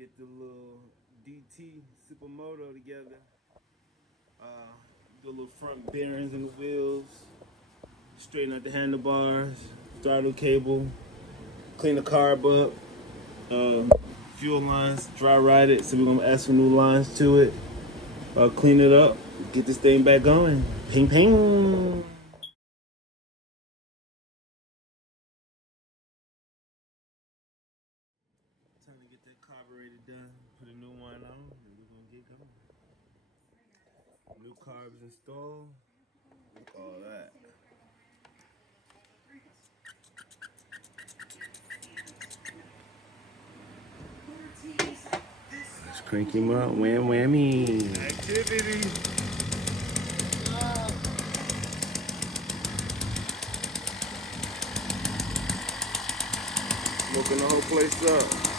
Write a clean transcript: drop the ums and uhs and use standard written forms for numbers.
get the little DT supermoto together. Do a little front bearings in the wheels, straighten out the handlebars, throttle cable, clean the carb up, fuel lines, dry ride it. So we're gonna add some new lines to it. Clean it up, get this thing back going. Ping ping. Time to get that carburetor done. Put a new one on, and we're gonna get going. New carbs installed. Look at all that. Let's crank him up. Wham whammy. Activity. Smoking the whole place up.